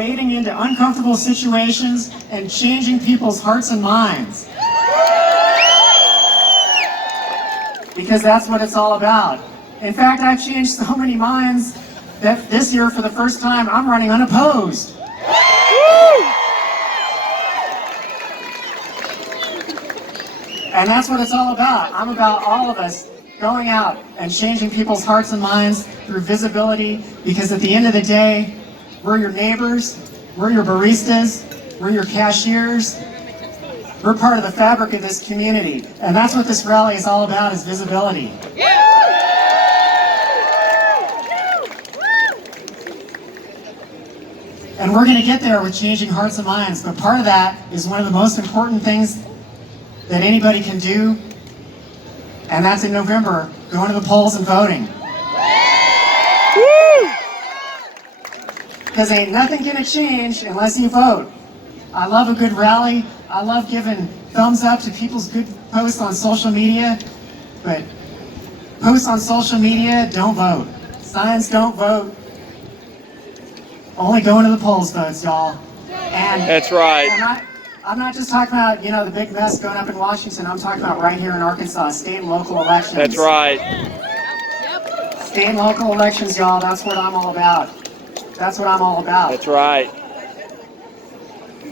wading into uncomfortable situations and changing people's hearts and minds. Because that's what it's all about. In fact, I've changed so many minds that this year, for the first time, I'm running unopposed. And that's what it's all about. I'm about all of us going out and changing people's hearts and minds through visibility, because at the end of the day, we're your neighbors, we're your baristas, we're your cashiers, we're part of the fabric of this community. And that's what this rally is all about, is visibility. And we're going to get there with changing hearts and minds, but part of that is one of the most important things that anybody can do, and that's in November, going to the polls and voting. Because ain't nothing gonna change unless you vote. I love a good rally. I love giving thumbs up to people's good posts on social media, but posts on social media, don't vote. Signs, don't vote. Only going to the polls votes, y'all. And that's right. And I'm not just talking about, you know, the big mess going up in Washington. I'm talking about right here in Arkansas, state and local elections. That's right. State and local elections, y'all. That's what I'm all about. That's what I'm all about. That's right.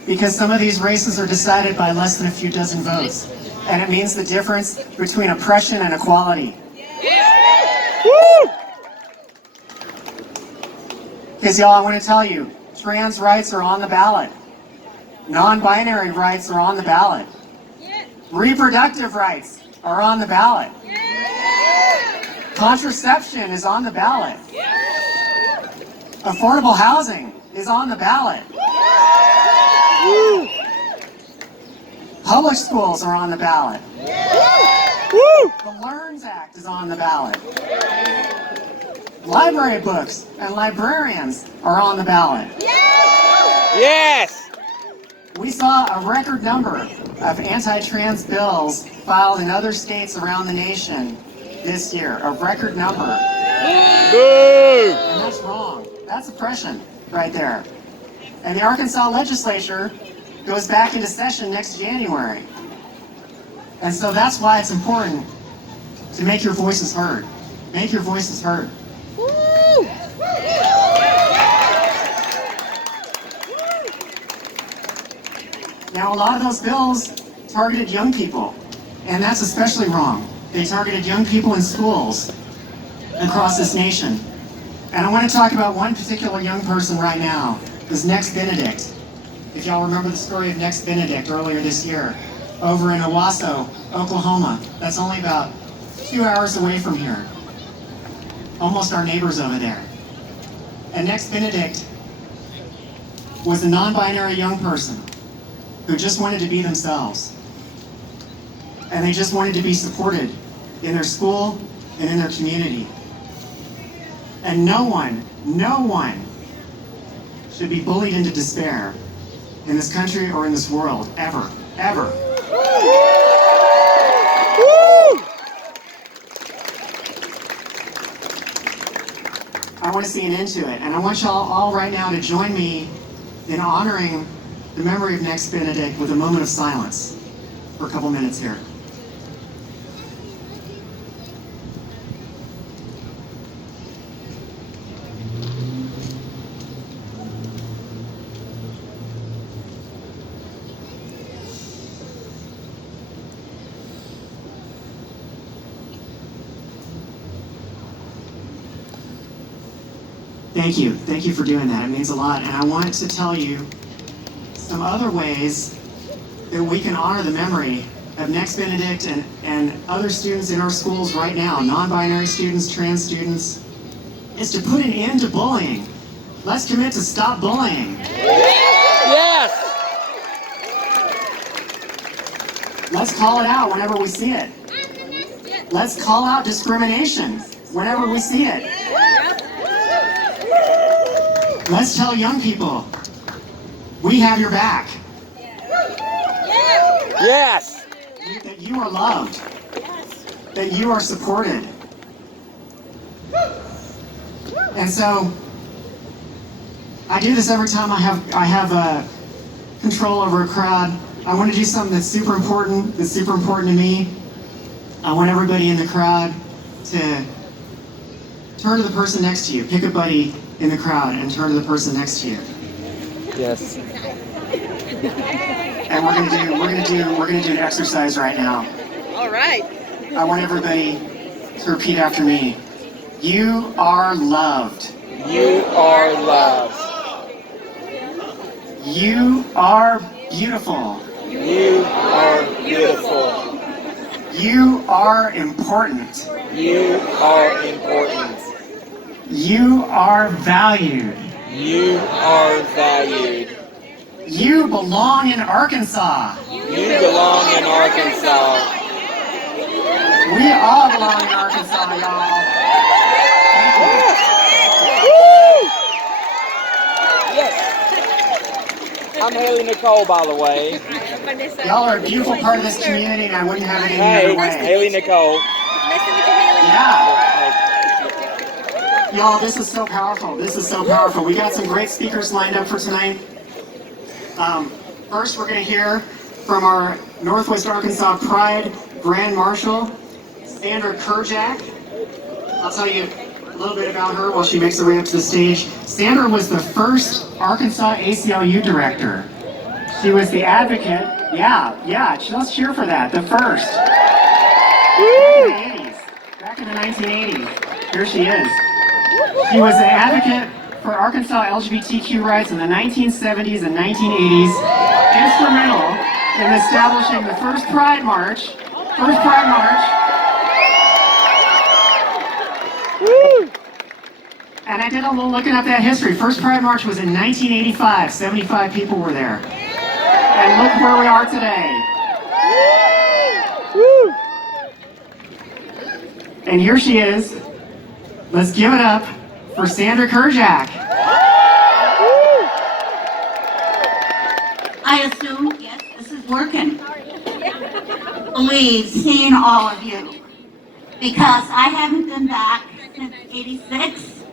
Because some of these races are decided by less than a few dozen votes. And it means the difference between oppression and equality. Because y'all, I want to tell you, trans rights are on the ballot. Non-binary rights are on the ballot. Reproductive rights are on the ballot. Contraception is on the ballot. Affordable housing is on the ballot. Public schools are on the ballot. The LEARNS Act is on the ballot. Library books and librarians are on the ballot. Yes! We saw a record number of anti-trans bills filed in other states around the nation this year. A record number. Boo! And that's wrong. That's oppression right there. And the Arkansas legislature goes back into session next January. And so that's why it's important to make your voices heard. Make your voices heard. Now, a lot of those bills targeted young people, and that's especially wrong. They targeted young people in schools across this nation. And I want to talk about one particular young person right now, this Next Benedict. If y'all remember the story of Next Benedict earlier this year, over in Owasso, Oklahoma. That's only about 2 hours away from here. Almost our neighbors over there. And Next Benedict was a non-binary young person who just wanted to be themselves. And they just wanted to be supported in their school and in their community. And no one should be bullied into despair in this country or in this world, ever, ever. I want to see an end to it, and I want y'all all right now to join me in honoring the memory of Next Benedict with a moment of silence for a couple minutes here. Thank you for doing that. It means a lot. And I want to tell you some other ways that we can honor the memory of Next Benedict and other students in our schools right now, non-binary students, trans students, is to put an end to bullying. Let's commit to stop bullying. Yes! Let's call it out whenever we see it. Let's call out discrimination whenever we see it. Let's tell young people, we have your back. Yes! That you are loved. That you are supported. And so, I do this every time I have control over a crowd. I want to do something that's super important to me. I want everybody in the crowd to turn to the person next to you. Pick a buddy in the crowd and turn to the person next to you. Yes. And we're gonna do an exercise right now. All right. I want everybody to repeat after me. You are loved. You are loved. You are beautiful. You are beautiful. You are important. You are important. You are valued. You are valued. You belong in Arkansas. You belong in Arkansas. We all belong in Arkansas, y'all. Yes. I'm Haley Nicole, by the way. Y'all are a beautiful part of this community, and I wouldn't have it any Hey, other way. Haley Nicole. Yeah. Y'all, this is so powerful. This is so powerful. We got some great speakers lined up for tonight. First, we're going to hear from our Northwest Arkansas Pride Grand Marshal, Sandra Kerjack. I'll tell you a little bit about her while she makes her way up to the stage. Sandra was the first Arkansas ACLU director. She was the advocate. Yeah, let's cheer for that. The first. Back in the 1980s. Here she is. She was an advocate for Arkansas LGBTQ rights in the 1970s and 1980s, instrumental in establishing the first Pride March. And I did a little looking up that history. First Pride March was in 1985. 75 people were there. And look where we are today. And here she is. Let's give it up for Sandra Kerjack. I assume, yes, this is working. Believe seeing all of you, because I haven't been back since '86.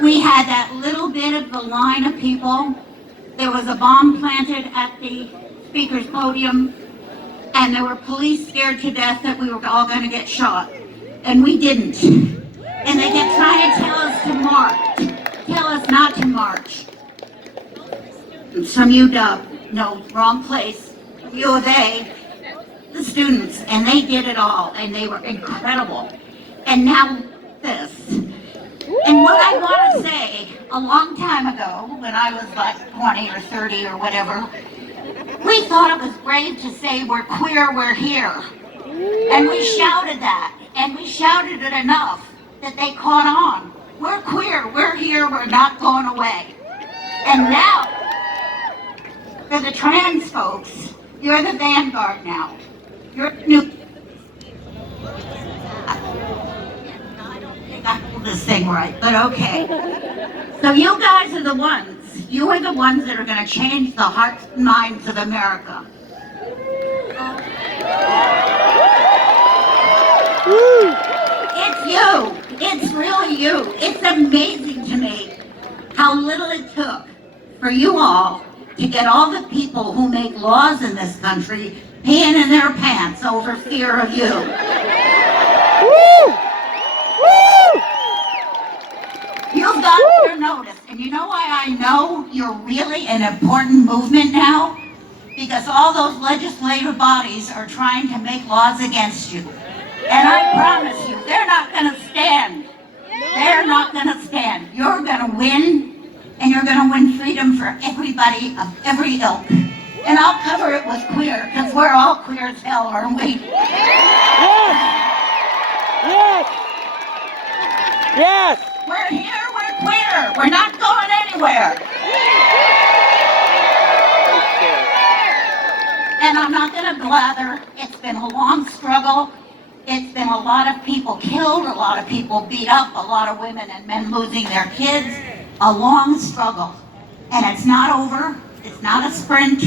We had that little bit of the line of people. There was a bomb planted at the speaker's podium, and there were police scared to death that we were all going to get shot, and we didn't. And they kept trying to tell us to march, tell us not to march. Some UW, no, wrong place, U of A, the students, and they did it all, and they were incredible. And now this. And what I want to say, a long time ago, when I was like 20 or 30 or whatever, we thought it was brave to say we're queer, we're here. And we shouted that, and we shouted it enough that they caught on. We're queer, we're here, we're not going away. And now, for the trans folks, you're the vanguard now. You're new. I don't think I pulled this thing right, but okay. So you guys are the ones that are going to change the hearts and minds of America. It's you. It's really you. It's amazing to me how little it took for you all to get all the people who make laws in this country peeing in their pants over fear of you. You've got your notice. And you know why I know you're really an important movement now? Because all those legislative bodies are trying to make laws against you. And I promise you, they're not going to stand. They're not going to stand. You're going to win, and you're going to win freedom for everybody of every ilk. And I'll cover it with queer, because we're all queer as hell, aren't we? Yes! Yes! We're here, we're queer. We're not going anywhere. And I'm not going to blather. It's been a long struggle. It's been a lot of people killed, a lot of people beat up, a lot of women and men losing their kids. A long struggle. And it's not over. It's not a sprint.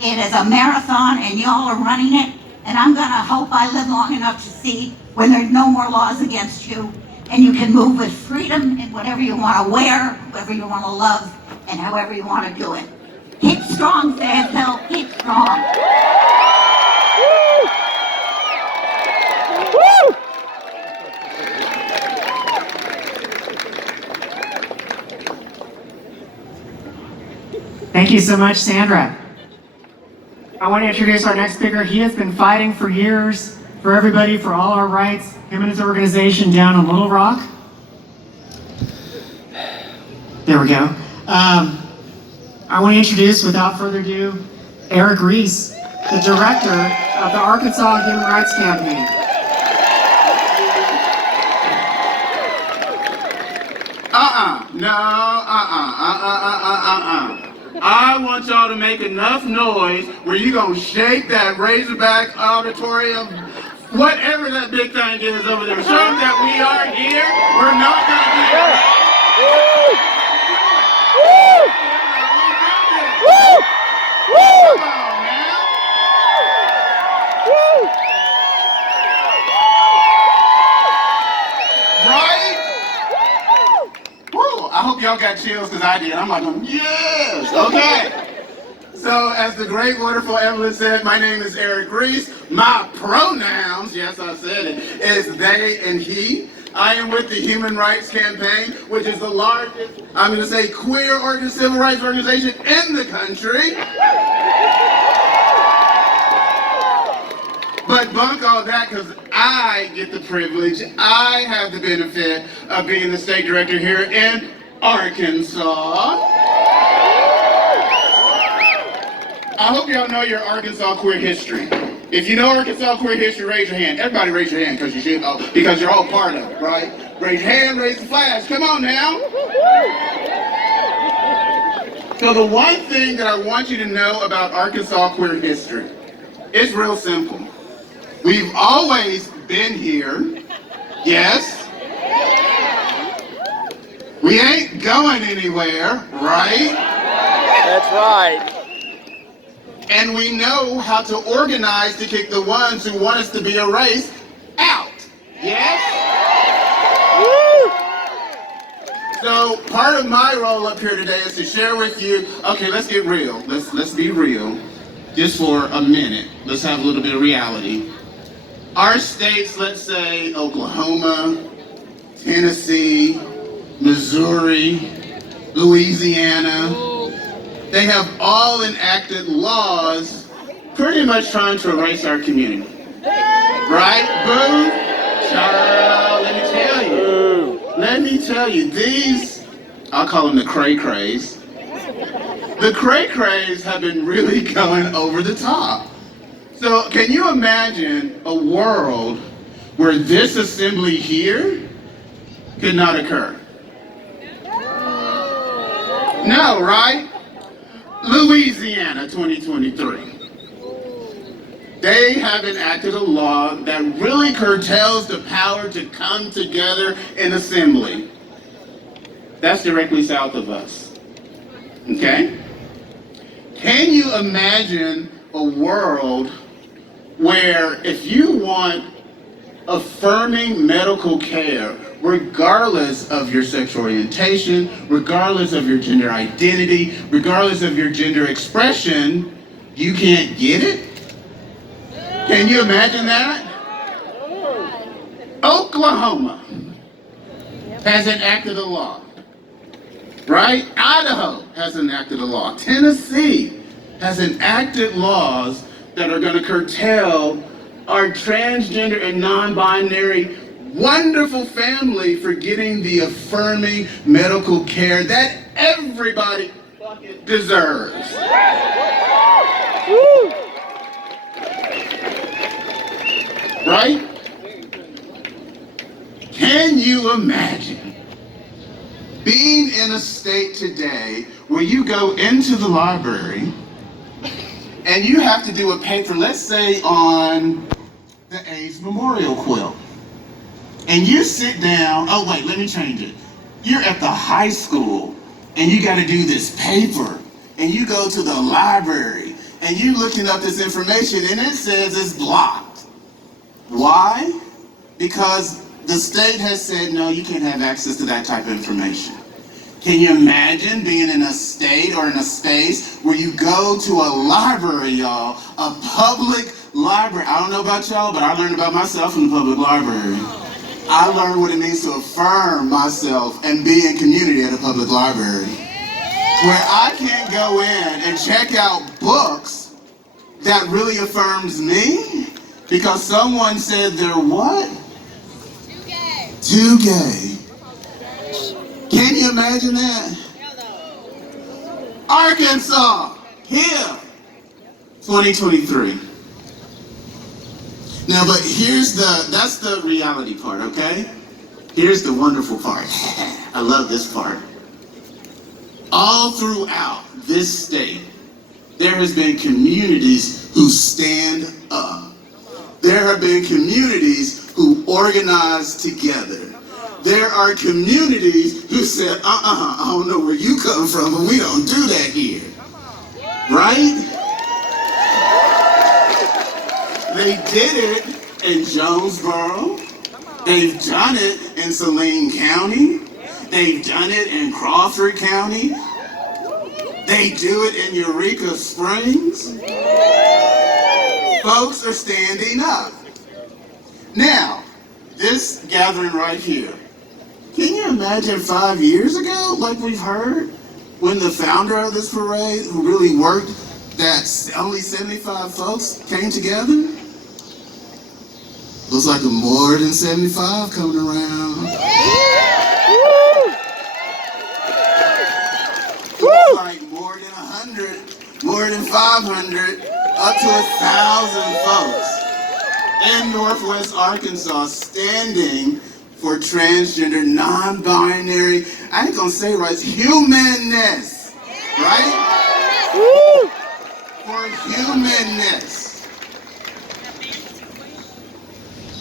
It is a marathon, and y'all are running it. And I'm going to hope I live long enough to see when there's no more laws against you, and you can move with freedom in whatever you want to wear, whatever you want to love, and however you want to do it. Keep strong, Fayetteville, keep strong. Thank you so much, Sandra. I want to introduce our next speaker. He has been fighting for years for everybody, for all our rights, him and his organization down in Little Rock. There we go. I want to introduce, without further ado, Eric Reese, the director of the Arkansas Human Rights Campaign. I want y'all to make enough noise where you gonna shake that Razorback auditorium, whatever that big thing is over there. Show them that we are here. We're not gonna be Come on, man. Right? Woo! I hope y'all got chills because I did. I'm like, yes! Okay. So, as the great, wonderful Evelyn said, my name is Eric Reese. My pronouns, yes, I said it, is they and he. I am with the Human Rights Campaign, which is the largest, I'm going to say, queer civil rights organization in the country. But bunk all that, because I get the privilege, I have the benefit of being the state director here in Arkansas. I hope y'all know your Arkansas queer history. If you know Arkansas queer history, raise your hand. Everybody raise your hand, because you should, because you're all part of it, right? Raise your hand, raise the flags. Come on now. So the one thing that I want you to know about Arkansas queer history is real simple. We've always been here, yes? We ain't going anywhere, right? That's right. And we know how to organize to kick the ones who want us to be erased out, yes? So part of my role up here today is to share with you, okay, let's get real. Let's be real. Just for a minute. Let's have a little bit of reality. Our states, let's say Oklahoma, Tennessee, Missouri, Louisiana, they have all enacted laws pretty much trying to erase our community. Right? Boo? Child, let me tell you, these, I'll call them the cray-crays. The cray-crays have been really going over the top. So can you imagine a world where this assembly here could not occur? No, right? Louisiana 2023. They have enacted a law that really curtails the power to come together in assembly. That's directly south of us. Okay? Can you imagine a world where if you want affirming medical care, regardless of your sexual orientation, regardless of your gender identity, regardless of your gender expression, you can't get it? Can you imagine that? Oklahoma has enacted a law, right? Idaho has enacted a law. Tennessee has enacted laws that are going to curtail our transgender and non-binary wonderful family for getting the affirming medical care that everybody fucking deserves. Right? Can you imagine being in a state today where you go into the library and you have to do a paper, let's say on the AIDS memorial quilt. And you sit down, oh wait, let me change it. You're at the high school and you gotta do this paper. And you go to the library and you're looking up this information and it says it's blocked. Why? Because the state has said, no, you can't have access to that type of information. Can you imagine being in a state or in a space where you go to a library, y'all, a public library? I don't know about y'all, but I learned about myself in the public library. I learned what it means to affirm myself and be in community at a public library, where I can go in and check out books that really affirms me because someone said they're what? Too gay. Can you imagine that? Arkansas, here, 2023. Now, but that's the reality part, okay? Here's the wonderful part. I love this part. All throughout this state, there has been communities who stand up. There have been communities who organize together. There are communities who said, I don't know where you come from, but we don't do that here. Right? They did it in Jonesboro. They've done it in Saline County. They've done it in Crawford County. They do it in Eureka Springs. Folks are standing up. Now, this gathering right here, can you imagine 5 years ago, like we've heard, when the founder of this parade, who really worked, that only 75 folks came together? Looks like more than 75 coming around. Looks like more than 100, more than 500, up to 1,000 folks in Northwest Arkansas standing for transgender, non-binary, I ain't gonna say rights, humanness, right? Woo! For humanness.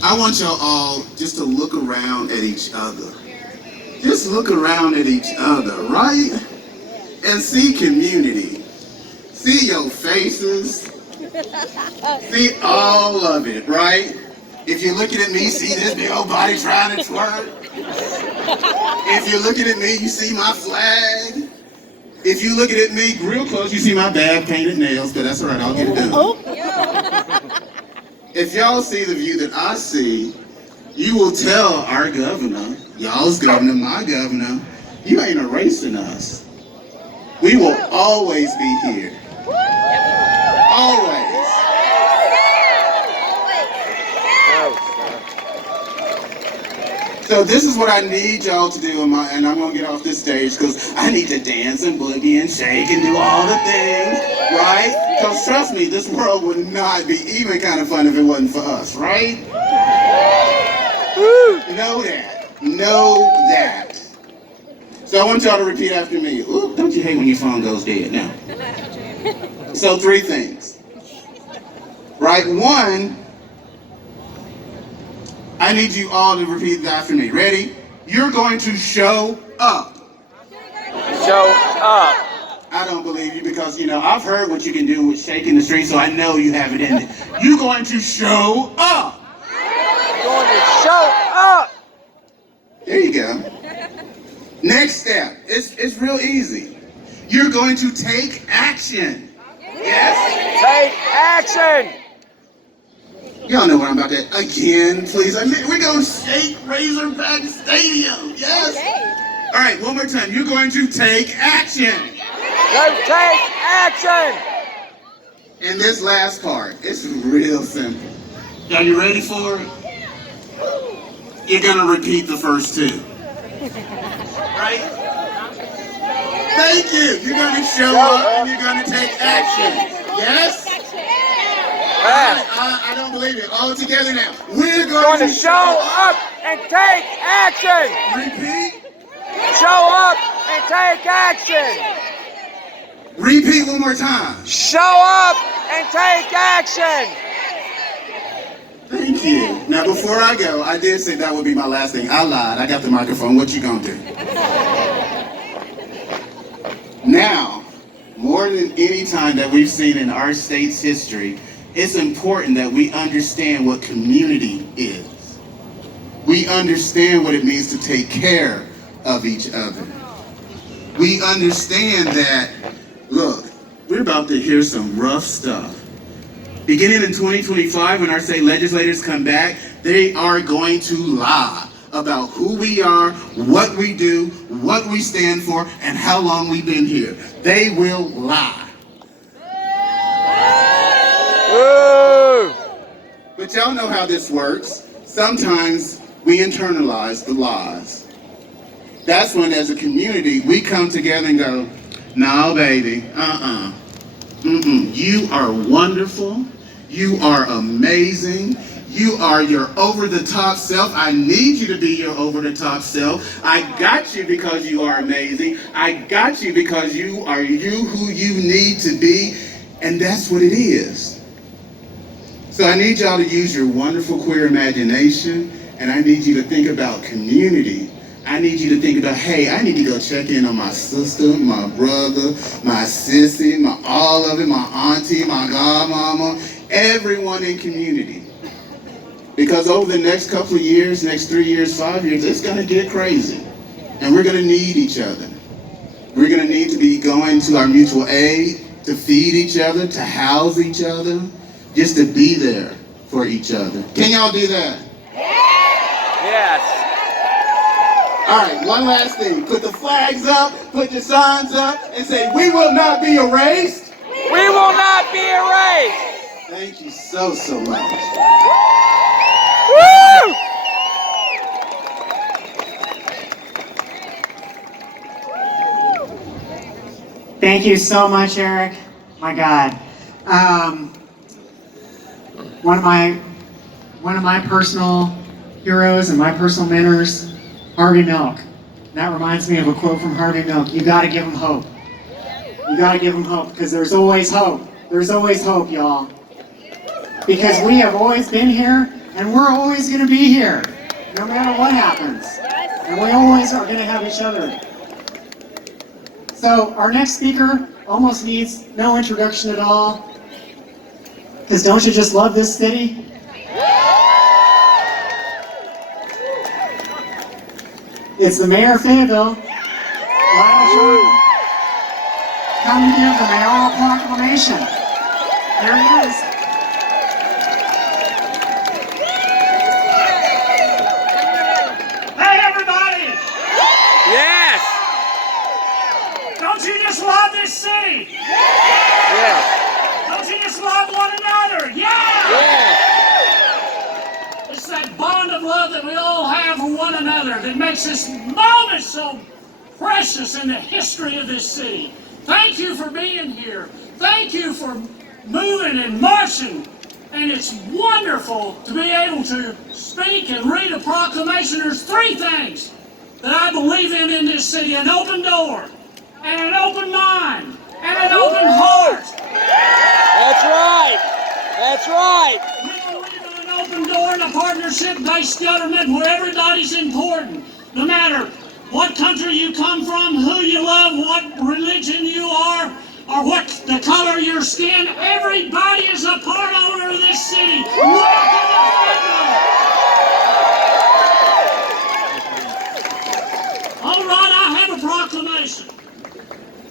I want y'all all just to look around at each other. Just look around at each other, right? And see community. See your faces. See all of it, right? If you're looking at me, see this big old body trying to twerk. If you're looking at me, you see my flag. If you're looking at me real close, you see my bad painted nails, but that's all right, I'll get it done. If y'all see the view that I see, you will tell our governor, y'all's governor, my governor, you ain't erasing us. We will always be here. Always. So this is what I need y'all to do, and I'm gonna get off this stage because I need to dance and boogie and shake and do all the things, right? Because trust me, this world would not be even kind of fun if it wasn't for us, right? Know that. Know that. So I want y'all to repeat after me. Ooh, don't you hate when your phone goes dead now? So 3 things. Right? 1, I need you all to repeat after me. Ready? You're going to show up. Show up. I don't believe you because, I've heard what you can do with shaking the street, so I know you have it in it. You're going to show up. You're going to show up. There you go. Next step. It's real easy. You're going to take action. Yes? Take action. Y'all know what I'm about to again, please. We're going to shake Razorback Stadium. Yes? All right, one more time. You're going to take action. Go take action. And this last part, it's real simple. Are you ready for it? You're going to repeat the first 2. Right? Thank you. You're going to show up and you're going to take action. Yes? I don't believe it. All together now. We're going to show up and take action. Repeat. Show up and take action. Repeat one more time. Show up and take action. Thank you. Now, before I go, I did say that would be my last thing. I lied. I got the microphone. What you gonna do? Now, more than any time that we've seen in our state's history, it's important that we understand what community is. We understand what it means to take care of each other. we understand that, look, we're about to hear some rough stuff. Beginning in 2025, when our state legislators come back, they are going to lie about who we are, what we do, what we stand for, and how long we've been here. They will lie. Woo! But y'all know how this works. Sometimes we internalize the lies. That's when, as a community, we come together and go, no, baby, You are wonderful. You are amazing. You are your over-the-top self. I need you to be your over-the-top self. I got you because you are amazing. I got you because you are you who you need to be. And that's what it is. So I need y'all to use your wonderful queer imagination, and I need you to think about community. I need you to think about, hey, I need to go check in on my sister, my brother, my sissy, all of it, my auntie, my godmama, everyone in community. Because over the next couple of years, next 3 years, 5 years, it's gonna get crazy. And we're gonna need each other. We're gonna need to be going to our mutual aid, to feed each other, to house each other, just to be there for each other. Can y'all do that? Yes. All right, one last thing. Put the flags up, put your signs up, and say, we will not be erased. We will not be erased. Thank you so much. Woo! Thank you so much, Eric. My God. One of my personal heroes and my personal mentors, Harvey Milk. That reminds me of a quote from Harvey Milk. You gotta give him hope. You gotta give him hope, because there's always hope. There's always hope, y'all. Because we have always been here, and we're always gonna be here, no matter what happens. And we always are gonna have each other. So our next speaker almost needs no introduction at all. Because don't you just love this city? It's the mayor of Fayetteville, Lionel Jordan, coming to give the mayoral proclamation. There he is. Hey, everybody! Yes. Don't you just love this city? Yes. Don't you just love one another? Yeah! Yes. It's that bond of love that we all have for one another that makes this moment so precious in the history of this city. Thank you for being here. Thank you for moving and marching. And it's wonderful to be able to speak and read a proclamation. There's three things that I believe in this city: an open door, and an open mind, and an open heart. That's right. That's right. We believe in an open door and a partnership-based government where everybody's important. No matter what country you come from, who you love, what religion you are, or what the color of your skin, everybody is a part owner of this city. Welcome to Fayetteville. All right, I have a proclamation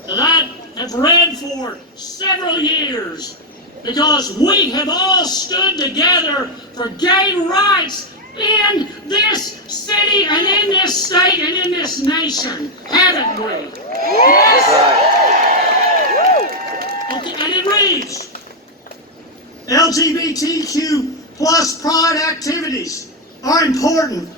that I have read for several years, because we have all stood together for gay rights in this city and in this state and in this nation, haven't we? Yes. Okay, and it reads, LGBTQ plus pride activities are important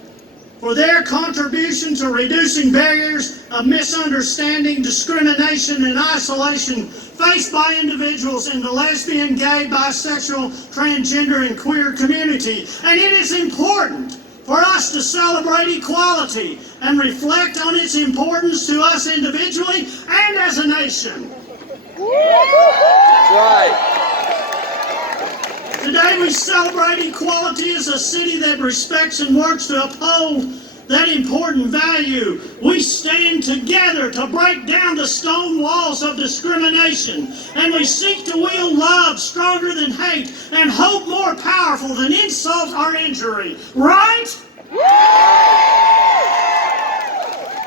for their contribution to reducing barriers of misunderstanding, discrimination, and isolation faced by individuals in the lesbian, gay, bisexual, transgender, and queer community. And it is important for us to celebrate equality and reflect on its importance to us individually and as a nation. That's right. Today we celebrate equality as a city that respects and works to uphold that important value. We stand together to break down the stone walls of discrimination, and we seek to wield love stronger than hate and hope more powerful than insult or injury. Right?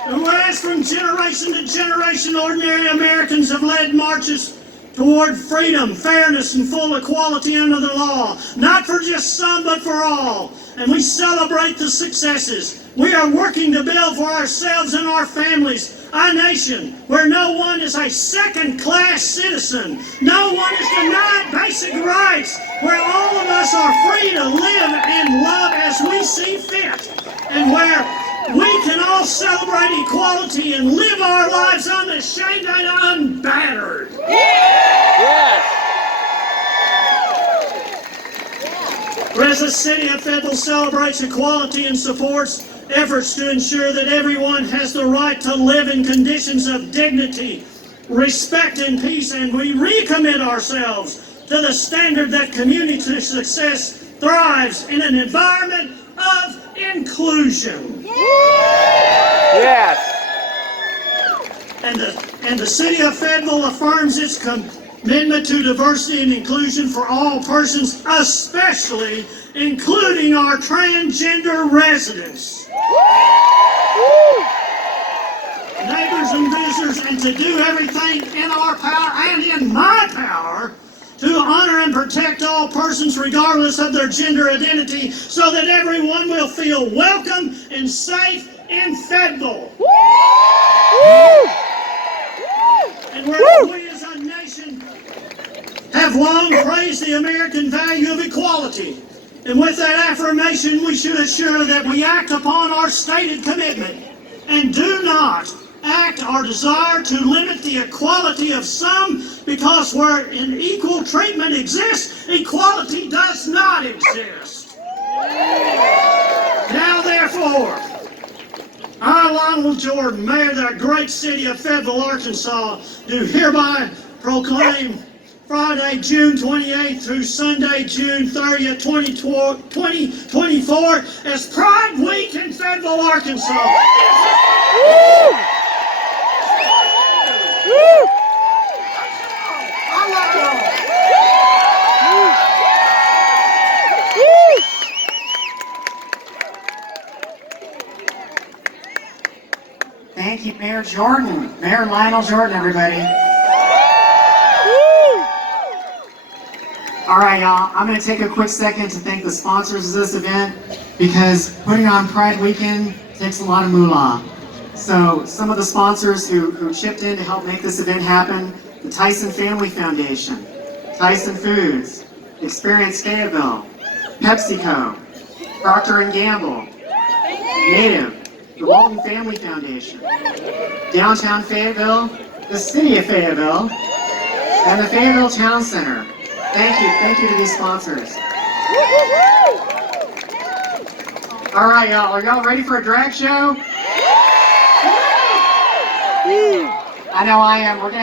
And whereas as from generation to generation, ordinary Americans have led marches toward freedom, fairness, and full equality under the law, not for just some, but for all. And we celebrate the successes. We are working to build for ourselves and our families a nation where no one is a second-class citizen, no one is denied basic rights, where all of us are free to live and love as we see fit, and where we can all celebrate equality and live our lives unashamed and unbattered. Yes. Whereas the city of Fayetteville celebrates equality and supports efforts to ensure that everyone has the right to live in conditions of dignity, respect, and peace, and we recommit ourselves to the standard that community success thrives in an environment of inclusion. Yes. And the city of Fayetteville affirms its commitment to diversity and inclusion for all persons, especially including our transgender residents, neighbors and visitors, and to do everything in our power and in my power to honor and protect all persons regardless of their gender identity, so that everyone will feel welcome and safe in Fayetteville. And where we as a nation have long praised the American value of equality, and with that affirmation we should assure that we act upon our stated commitment and do not act or desire to limit the equality of some, because where unequal treatment exists, equality does not exist. Now therefore, I, Lionel Jordan, Mayor of the great city of Fayetteville, Arkansas, do hereby proclaim Friday, June 28th through Sunday, June 30th, 2024 as Pride Week in Fayetteville, Arkansas. I love y'all. Thank you, Mayor Jordan. Mayor Lionel Jordan, everybody. All right, y'all, I'm going to take a quick second to thank the sponsors of this event, because putting on Pride Weekend takes a lot of moolah. So some of the sponsors who chipped in to help make this event happen: the Tyson Family Foundation, Tyson Foods, Experience Fayetteville, PepsiCo, Procter & Gamble, Native, the Walton Family Foundation, Downtown Fayetteville, the City of Fayetteville, and the Fayetteville Town Center. Thank you to these sponsors. All right, y'all, are y'all ready for a drag show? I know I am. We're gonna